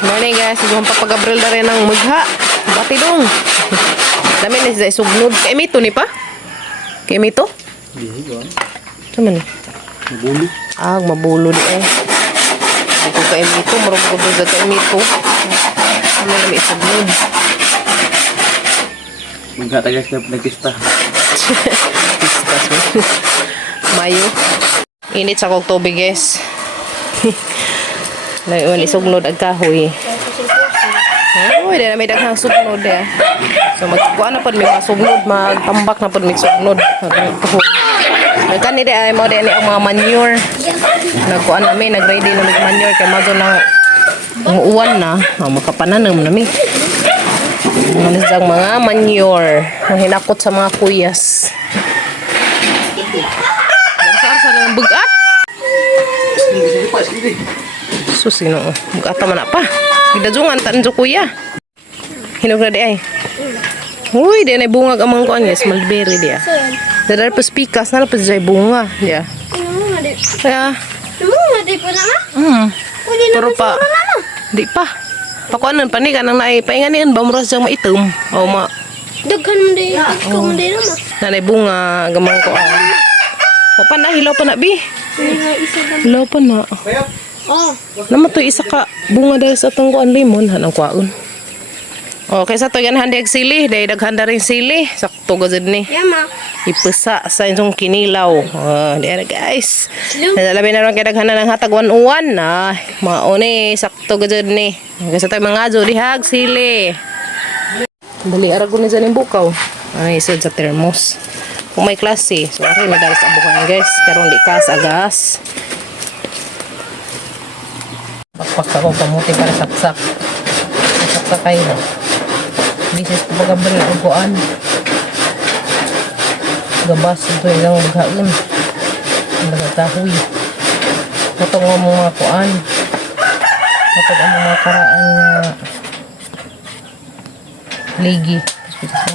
Morning guys, iguang papagabril na rin ng mugha. Bati dong. Dami na siya isugnod. Kay Mito ni pa? Kay Mito? Iya, Sama ni? mabulu. Ah, mabulo di eh. Ito kay Mito, marong ko doon sa kay Mito. Ano na may isugnod? Magkatagas na nagpista. Pistas mo. Mayo. Init sa kong tubig guys. Wali sugnod ang kahoy. Uy, dahil may daghang sugnod eh. So magkuha na po may masugnod, magtambak na po may sugnod. Nagkani di ay mo di ang mga manure. Nagkuha namin, nag-ready na may manure kay mazo na uwan na. Makapananam namin. Mga manure. Hinakot sa mga kuyas. Darsa-arsa na ng bugat. Susino, bugata man pa. Gidajungan tan jo kuya. Hinog na di ay. Uy, di na bunga amang kuan yes, mulberry dia. Dadar pa pikas na pa jay bunga dia. Kaya pero pa di pa. Pakuanan pa ni kanang naay painganian ba muras jang maitom. O ma daghan mo di, ko mo di naman. nanay bunga gamang kuan. O pa na hilaw pa na bi. Isa ba? Hilaw pa na. Oh, Naman to isa ka bunga dahil sa itong kuan limon hanang kwaon. Okay, sa to yan handig sili, dahil daghanda rin sili. Sakto gazid ni. yama. Ipesa sa inyong kinilaw. Diyan guys. Nalabi na rin kaya daghanda ng hatag uwan. Mauni, sakto gazid ni. Okay, sa to mga azo, dihag sili. Dali, arago ni dyan yung bukaw. Ano isod sa thermos. Kung may klase, so ari madali sa bukan guys. Pero hindi kas agas. Pakpak ako kamuti para saksak. Saksak kayo. Bisis ko pagkabal na uguan. Gabas ito yung maghain. Nagatahoy. Matong ang mga kuan. Matong ang mga karaan nga ligi. Tapos sa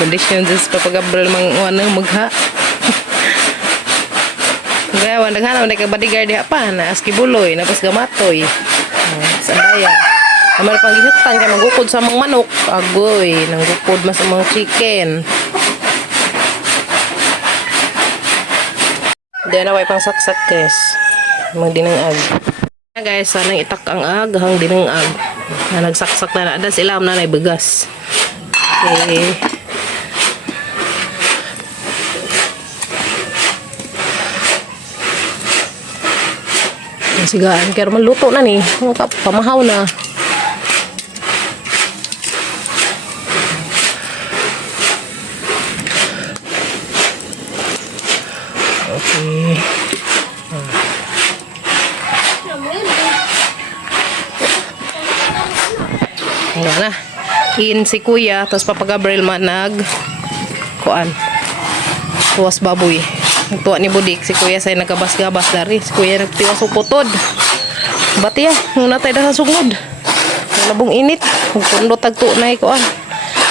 condition just papagabral mga magha. Kaya wala nga naman bodyguard diha pa na aski buloy na pas gamatoy. Sandaya. Amal pang gihutang kay magukod sa mga manok. Agoy, nanggukod mas mga chicken. Diyan na way pang saksak guys. Mga dinangag. Guys, sana itak ang ag hang dinangag. Na nagsaksak na ada sila na naibegas. Okay. Sigaan, kaya maluto na ni. Pamahaw na. Okay. Nga na. In si kuya, tapos papagabril man kuan. Tuwas baboy. Nagtuwa ni Budik, si kuya say nagkabas-gabas dari. Si kuya nagtiwas upotod. Bati ya, muna tayo na sugnod. Nabong init. Magpundo tagto na ikuan.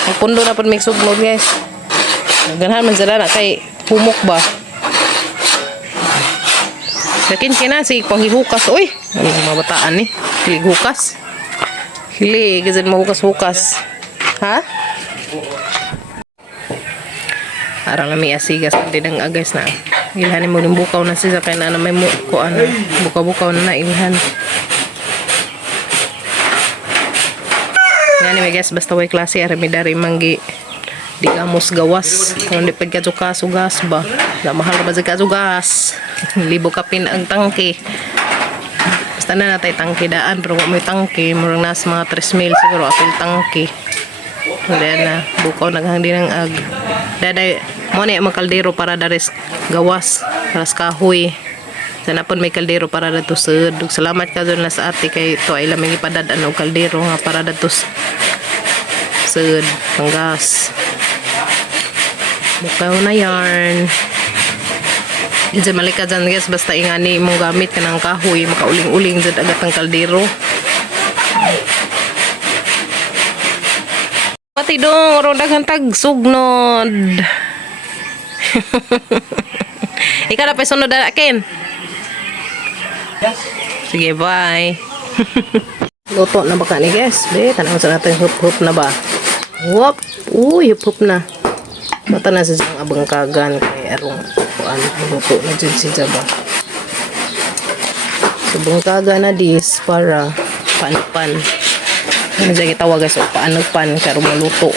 Magpundo na pag may sugnod guys. Ganahan man sila na kay humok ba. Lakin kina si panghihukas. Uy, ano mga bataan ni? Hilig-hukas. Hilig, gazan mahukas-hukas. Ha? Arang lami asigas din ang agas na. Ilhan mo ng bukaw na siya kaya na may kuan bukaw-bukaw na ilhan. Yan may guys basta way klase aramidari manggi di kamos gawas. Kung di pagka sugas ba. Da mahal ba sa gas. Libo kapin ang tangke. Basta na natay tangke daan pero may tangke murang nas mga 3,000 siguro apil tangke. Then na bukaw naghang din ang ag. Daday mo ni ang kaldero para dares gawas para sa kahoy. Sana pon may kaldero para dato sud. Salamat ka dun sa ate kay to ay lamang ipadadaan og kaldero nga para dato sud panggas. Bukaw na yarn. Diyan malika dyan guys basta ingani mong gamit ka ng kahoy makauling-uling dyan agat ng kaldero. Pati dong, orang daghang tag sugnod. Ikaw na pa sunod na akin. Sige, bye. Luto na baka ni guys. Be, tanong sa natin hup-hup na ba? Wop! Uy, hup-hup na. Mata na sa siyang abang kagan kay arong kuan luto na dyan si Jaba. Subong kagan na dis para pan-pan. Ano dyan kitawag guys, paanagpan karo maluto.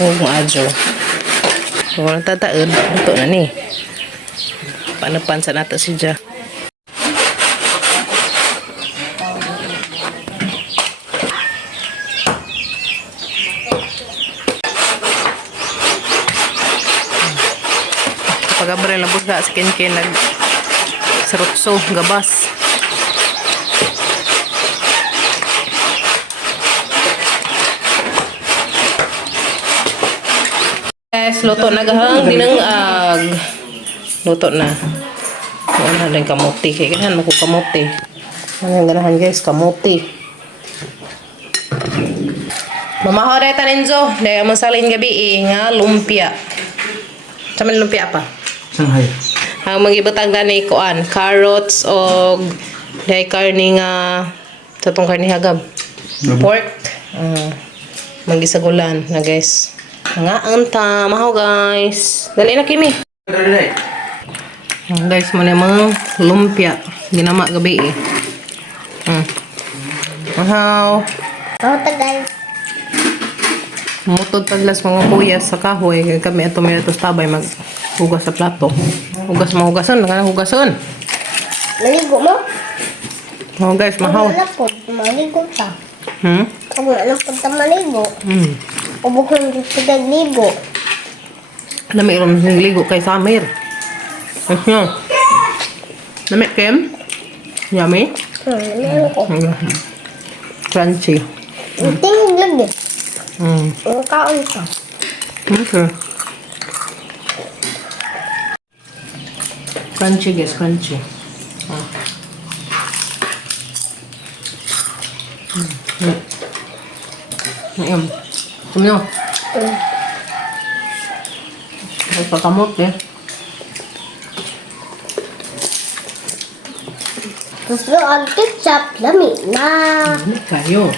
Huwag mo adyo. Kung walang tataod, luto na ni. Paanagpan sa nato si Jaba. Pag-abra lang po sa kin-kin nag sarutso, gabas. Yes, luto na gahang dinangag. Luto na. Ano na kamote. Kaya ganahan mo ko kamote. Ano ganahan guys, kamote. Mamahaw na ito ninjo. Dahil mo salin gabi nga lumpia. Sama lumpia apa? Shanghai. Ang magibutang gani kuan, carrots o dahil karni nga tatong karni hagam. Pork. Magisagulan na guys. Nga anta, mahaw guys. Dali na kimi. Guys, mo na mga lumpia. Ginama gabi eh. Mahaw. Tagal. Mutod paglas mga kuya sa kahoy. Kami ato may atos tabay maghugas sa plato. Hugas mahugason. Hugason. Maligo mo? Oh guys, mahaw. Wala po. Maligo ta. Hmm? Wala po ta maligo. Hmm. Ubukon dito sa ligo. Nami ron nagligo kay Samir. Ayun. Nami kem? Yummy? Meron ko. Crunchy. Tingin lagi. Mm. Ang kaon ka. Okay. Crunchy guys, crunchy. Ayun. Kumyo. Ay, pagkamot eh. Gusto ang ketchup. Lami na. Kayo.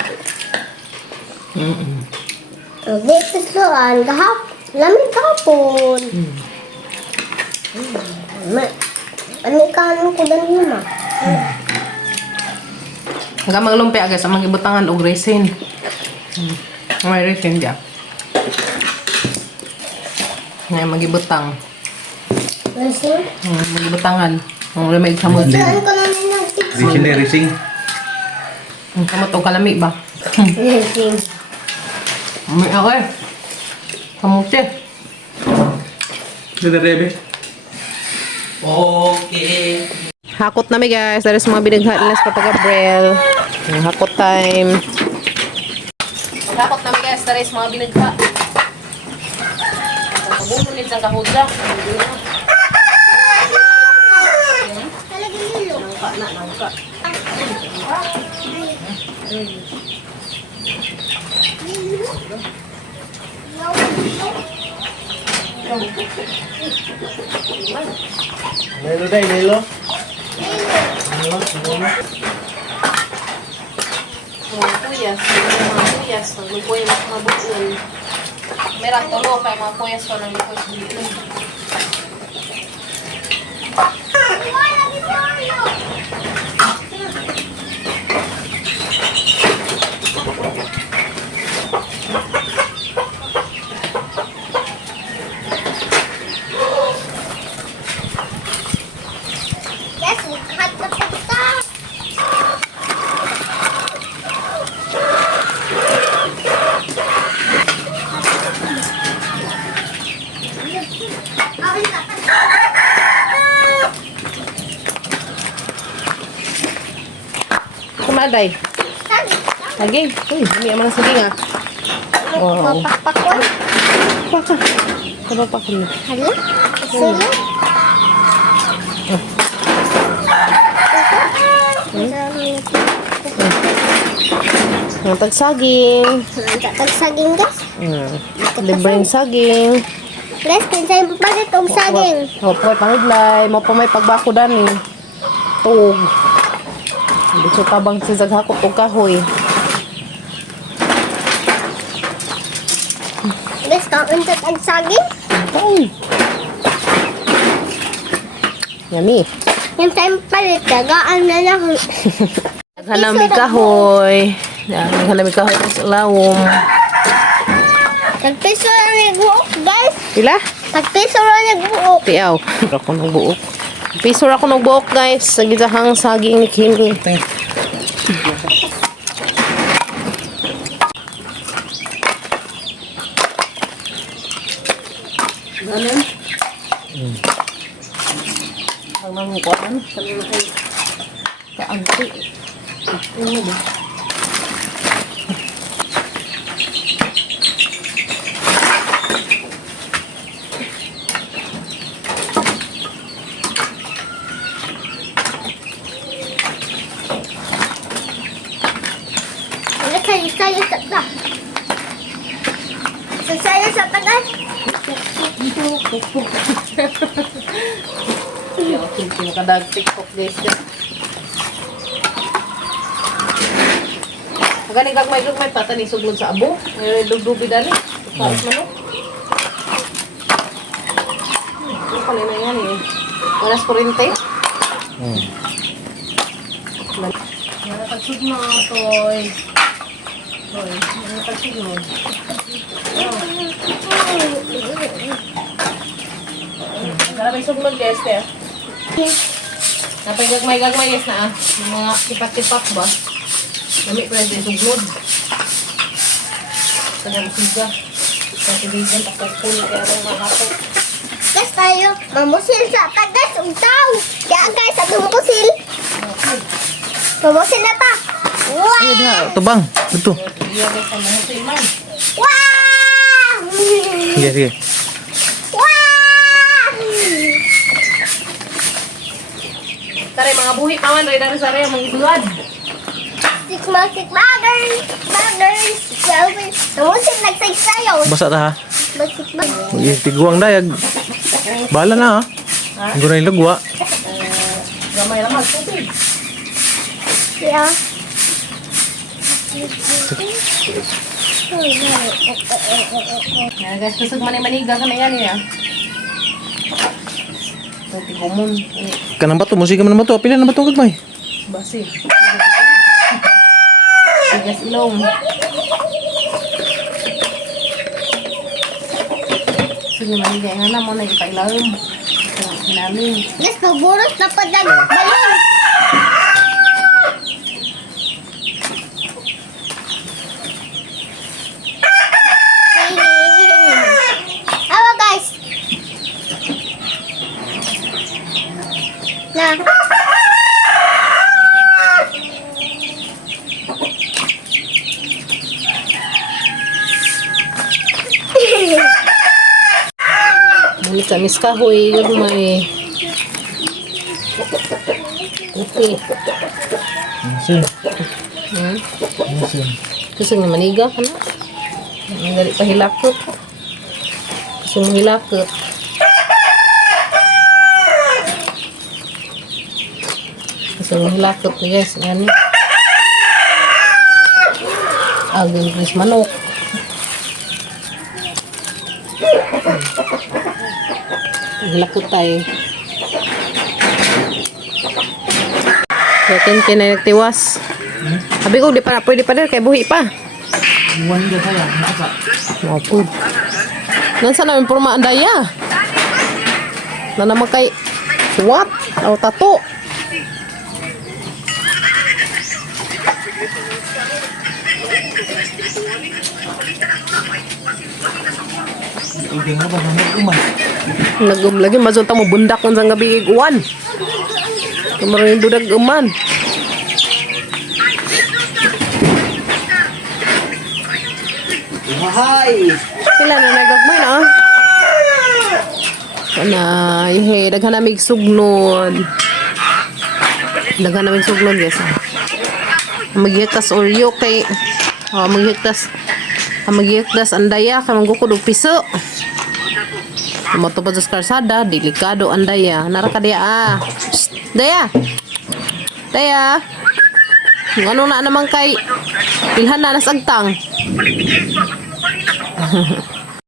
Hindi gusto ang gahap. Lami kahapon. Panikanan ko dan lima. Hanggang maglumpia guys, ang magibutangan og resin. May resin dyan. Ngayon magibutang. Kasi, Magibutangan. Ang lamig kamot. saan ko namin nag-tips? Racing na racing. Ang kamot o kalami ba? Racing. May ako eh. Kamuti. Ito na rebe. Okay. Hakot na mi guys. Dari sa mga binighat nila sa Papagabrel. Hakot time. Hakot na mi guys. Dari sa mga binighat. Mabuno nila sa kahudya. Talagang lilo. Nangka. Nelo day, nelo. Mga kuyas. Maglupoy mas mabutin. Merang tolo kay mga kuyas ko ng lupoy sa bilin. Yes, lahat na punta. Kumaday. Saging. Uy, hindi naman ang saging ah. Wow. Papakpakon. Paka. Kapag ko na. Hala? Sila? Ang tagsaging. Tagsaging guys. Libreng saging. Guys, kinsay mo pa itong saging. Opo, pangidlay. Mo pa may pagbako dani. Tug. Dito tabang si zaghakot og kahoy. Guys, kauntat ang saging. Ay. Yummy. Kinsay mo pa rin, tagaan na lang. Naghanami kahoy. Naghanami kahoy sa lawom. Tagpiso na nagbuok, guys. Pila? Tagpiso na nagbuok. Tiaw. Ako ng buok. Piso ako ng buok guys. Sa gitahang saging ni Kimi. Ganon. Ang mga kuwan. Kanina kayo. Kaagti. Ano ba? Sayo sa ta. Sayo sa tagas. Pinakadag TikTok guys. Magaling gagmay pata ni suglod sa abo. May dugdubi dali. Kaos manok. Ano pala na yan eh. Oras kurente. Nakakagsud na toy. Toy, nakakagsud mo. Nagkarabay suglod guys eh. Napay gagmay guys na ah. Yung mga tipak-tipak ba? Nami pa rin suglod. Tagang siga. Kasi bigan takapul kaya rin makapot. Guys, tayo. Mamusil sa tagas. Ugtaw. Kaya guys, at mamusil. Mamusil na ta. Wow! Ay, dah, tubang. Betul. Iya guys, sama musil man. Wow! Sige, sige. Wow! Tara mga buhi paman, rin dari sari ang mga ibulad. Sikmasik bagers. Bagers. Mamusil nagsaysayaw. Basa ta ha. Basikbag. Tiguang dayag. Bala na ha. Guna yung lagwa. Gamay lang magtubig. Yeah. Yan guys, kusog maniga ka na yan ya. Ito, tigumon. Kanang bato, musika man ang bato. Pila na bato gagmay. Basi. Sigas ilong. Sige maniga, nga na mo na ipailalim. Hinamin. Yes, pagburos na padag balon. Awa guys. Na. Manis kamis kahoy, may upi. Masin. Hmm? Masin. Kusog na maniga ka na. Ang dali pa hilakot. Kusog mo hilakot. Kusog mo hilakot guys. Yan. Agong kris manok. Hilakot tayo. Kaya na nagtiwas. Sabi ko, di pa na pwede pa din. Kaya buhi pa. Iwan ka saya. Nasa. Opo. Nansa namin purma ang daya. Na naman kay what? O tato. Ugin mo ba na mag-uman? Nagum lagi mazunta mo bundak kung sang gabi iguan. Kamarin dudag uman. Mahay! Pila na nagagmay na. Kana, ihe daghan namig sugnod. Daghan namig sugnod guys. Magitas oryo kay magitas andaya kay manggukod og piso. Matupad sa karsada, delikado ang daya. Nara ka daya ah. Psst, daya. Daya. Yung ano na naman kay Ilhan na nasagtang.